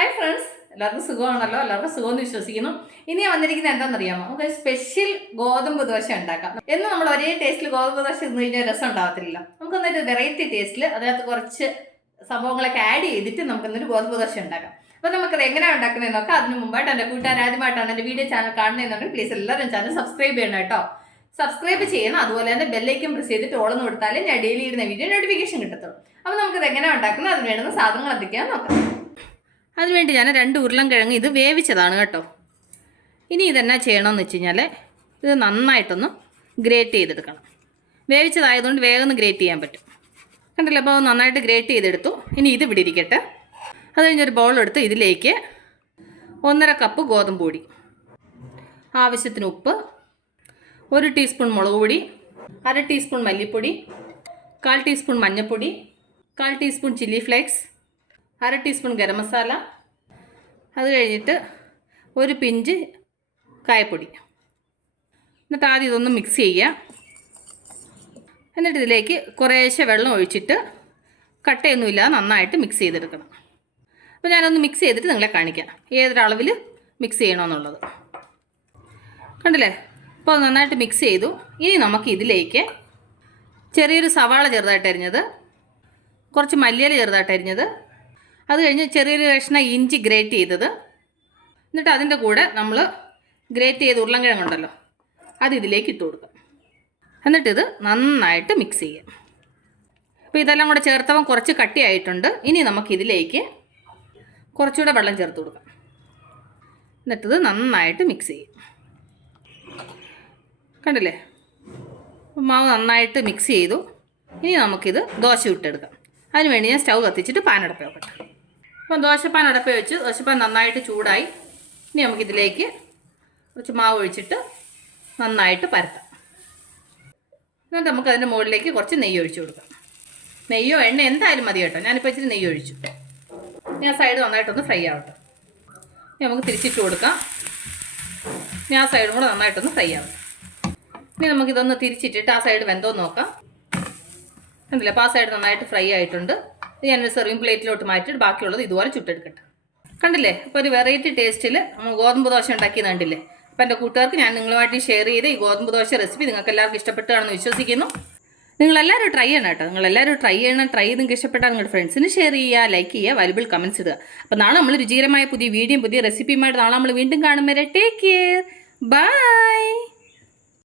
Hi friends, എല്ലാവർക്കും സുഖമാണല്ലോ. എല്ലാവർക്കും സുഖമെന്ന് വിശ്വസിക്കുന്നു. ഇനി ഞാൻ വന്നിരിക്കുന്നത് എന്താണെന്നറിയാമോ? നമുക്ക് സ്പെഷ്യൽ ഗോതമ്പ് ദോശ ഉണ്ടാക്കാം. എന്ന് നമ്മൾ ഒരേ ടേസ്റ്റിൽ ഗോതമ്പ് ദോശ തിന്നു കഴിഞ്ഞാൽ രസം ഉണ്ടാകത്തില്ല. നമുക്ക് എന്നിട്ട് വെറൈറ്റി ടേസ്റ്റിൽ അതിനകത്ത് കുറച്ച് സംഭവങ്ങളൊക്കെ ആഡ് ചെയ്തിട്ട് നമുക്ക് എന്നിട്ട് ഗോതമ്പ് ദോശ ഉണ്ടാക്കാം. അപ്പോൾ നമുക്കത് എങ്ങനെയാണ് ഉണ്ടാക്കുന്നതെന്ന് നോക്കാം. അതിന് മുമ്പായിട്ട് എൻ്റെ കൂട്ടുകാർ ആദ്യമായിട്ടാണ് എൻ്റെ വീഡിയോ ചാനൽ കാണുന്നതെന്നുണ്ടെങ്കിൽ പ്ലീസ് എല്ലാവരും ചാനൽ സബ്സ്ക്രൈബ് ചെയ്യണം കേട്ടോ. സബ്സ്ക്രൈബ് ചെയ്യണം. അതുപോലെ തന്നെ ബെല്ലൈക്കൻ പ്രസ് ചെയ്തിട്ട് ഓളെന്ന് കൊടുത്താലേ ഞാൻ ഡെയിലി ഇടുന്ന വീഡിയോ നോട്ടിഫിക്കേഷൻ കിട്ടത്തുള്ളൂ. അപ്പോൾ നമുക്കത് എങ്ങനെയാണ് ഉണ്ടാക്കുന്നത്, അതിന് വേണ്ടുന്ന സാധനങ്ങൾ എന്തൊക്കെയാണെന്ന് നോക്കാം. അതിനുവേണ്ടി ഞാൻ 2 ഉരുളൻകിഴങ്ങ് ഇത് വേവിച്ചതാണ് കേട്ടോ. ഇനി ഇതെന്നാ ചെയ്യണമെന്ന് വെച്ച് കഴിഞ്ഞാൽ ഇത് നന്നായിട്ടൊന്ന് ഗ്രേറ്റ് ചെയ്തെടുക്കണം. വേവിച്ചതായതുകൊണ്ട് വേഗം ഒന്ന് ഗ്രേറ്റ് ചെയ്യാൻ പറ്റും. കണ്ടില്ല, അപ്പോൾ നന്നായിട്ട് ഗ്രേറ്റ് ചെയ്തെടുത്തു. ഇനി ഇത് ഇവിടെ ഇരിക്കട്ടെ. അത് കഴിഞ്ഞൊരു ബൗളെടുത്ത് ഇതിലേക്ക് 1.5 കപ്പ് ഗോതമ്പ് പൊടി, ആവശ്യത്തിന് ഉപ്പ്, 1 ടീസ്പൂൺ മുളക് പൊടി, 1/2 ടീസ്പൂൺ മല്ലിപ്പൊടി, 1/4 ടീസ്പൂൺ മഞ്ഞൾപ്പൊടി, 1/4 teaspoon chilli flakes, 1/2 teaspoon garam masala, അത് കഴിഞ്ഞിട്ട് 1 പിഞ്ച് കായപ്പൊടി. എന്നിട്ട് ആദ്യം ഇതൊന്ന് മിക്സ് ചെയ്യുക. എന്നിട്ട് ഇതിലേക്ക് കുറേശ്ശെ വെള്ളം ഒഴിച്ചിട്ട് കട്ടയൊന്നുമില്ലാതെ നന്നായിട്ട് മിക്സ് ചെയ്തെടുക്കണം. അപ്പോൾ ഞാനൊന്ന് മിക്സ് ചെയ്തിട്ട് നിങ്ങളെ കാണിക്കാം ഏതൊരളവിൽ മിക്സ് ചെയ്യണമെന്നുള്ളത്. കണ്ടില്ലേ, അപ്പോൾ നന്നായിട്ട് മിക്സ് ചെയ്തു. ഇനി നമുക്ക് ഇതിലേക്ക് ചെറിയൊരു സവാള ചെറുതായിട്ട് അരിഞ്ഞത്, കുറച്ച് മല്ലിയില ചെറുതായിട്ട് അരിഞ്ഞത്, അത് കഴിഞ്ഞ് ചെറിയൊരു കഷ്ണം ഇഞ്ചി ഗ്രേറ്റ് ചെയ്തത്, എന്നിട്ട് അതിൻ്റെ കൂടെ നമ്മൾ ഗ്രേറ്റ് ചെയ്ത് ഉരുളൻകിഴങ്ങുണ്ടല്ലോ അത് ഇതിലേക്ക് ഇട്ട് കൊടുക്കാം. എന്നിട്ടിത് നന്നായിട്ട് മിക്സ് ചെയ്യാം. അപ്പോൾ ഇതെല്ലാം കൂടെ ചേർത്തവൻ കുറച്ച് കട്ടിയായിട്ടുണ്ട്. ഇനി നമുക്കിതിലേക്ക് കുറച്ചുകൂടെ വെള്ളം ചേർത്ത് കൊടുക്കാം. എന്നിട്ടിത് നന്നായിട്ട് മിക്സ് ചെയ്യും. കണ്ടില്ലേ, മാവ് നന്നായിട്ട് മിക്സ് ചെയ്തു. ഇനി നമുക്കിത് ദോശ ഇട്ടെടുക്കാം. അതിനുവേണ്ടി ഞാൻ സ്റ്റൗ കത്തിച്ചിട്ട് പാൻ അടപ്പ് വെക്കട്ടെ. അപ്പം ദോശപ്പാൻ അടപ്പ് വെച്ച് ദോശപ്പാൻ നന്നായിട്ട് ചൂടായി. ഇനി നമുക്കിതിലേക്ക് കുറച്ച് മാവ് ഒഴിച്ചിട്ട് നന്നായിട്ട് പരത്താം. എന്നിട്ട് നമുക്കതിൻ്റെ മുകളിലേക്ക് കുറച്ച് നെയ്യ് ഒഴിച്ച് കൊടുക്കാം. നെയ്യോ എണ്ണ എന്തായാലും മതി കേട്ടോ. ഞാനിപ്പോൾ ഇച്ചിരി നെയ്യ് ഒഴിച്ചു. ഞാൻ സൈഡ് നന്നായിട്ടൊന്ന് ഫ്രൈ ആവട്ടെ. ഇനി നമുക്ക് തിരിച്ചിട്ട് കൊടുക്കാം. ഞാൻ സൈഡും കൂടെ നന്നായിട്ടൊന്ന് ഫ്രൈ ആവട്ടെ. ഇനി നമുക്കിതൊന്ന് തിരിച്ചിട്ടിട്ട് ആ സൈഡ് വെന്തോ നോക്കാം. കണ്ടില്ല, അപ്പോൾ ആ സൈഡ് നന്നായിട്ട് ഫ്രൈ ആയിട്ടുണ്ട്. ഞാനൊരു സെർവിങ് പ്ലേറ്റിലോട്ട് മാറ്റിയിട്ട് ബാക്കിയുള്ളത് ഇതുപോലെ ചുട്ടെടുക്കട്ടെ. കണ്ടില്ലേ, അപ്പോൾ ഒരു വെറൈറ്റി ടേസ്റ്റിൽ ഗോതമ്പ് ദോശ ഉണ്ടാക്കിയത് കണ്ടില്ലേ. അപ്പോൾ എൻ്റെ കൂട്ടുകാർക്ക് ഞാൻ നിങ്ങളുമായിട്ട് ഷെയർ ചെയ്ത് ഈ ഗോതമ്പ് ദോശ റെസിപ്പി നിങ്ങൾക്ക് എല്ലാവർക്കും ഇഷ്ടപ്പെട്ടാണെന്ന് വിശ്വസിക്കുന്നു. നിങ്ങളെല്ലാവരും ട്രൈ ചെയ്യണം കേട്ടോ. നിങ്ങളെല്ലാവരും ട്രൈ ചെയ്യണം. ട്രൈ ചെയ്ത് നിങ്ങൾക്ക് ഇഷ്ടപ്പെട്ടാൽ നിങ്ങളുടെ ഫ്രണ്ട്സിന് ഷെയർ ചെയ്യുക, ലൈക്ക് ചെയ്യുക, വാല്യുബിൾ കമൻറ്റ്സ് ഇടുക. അപ്പോൾ നാളെ നമ്മൾ രുചികരമായ പുതിയ വീഡിയോയും പുതിയ റെസിപ്പിയുമായിട്ട് നാളെ നമ്മൾ വീണ്ടും കാണും വരെ ടേക്ക് കെയർ, ബൈ.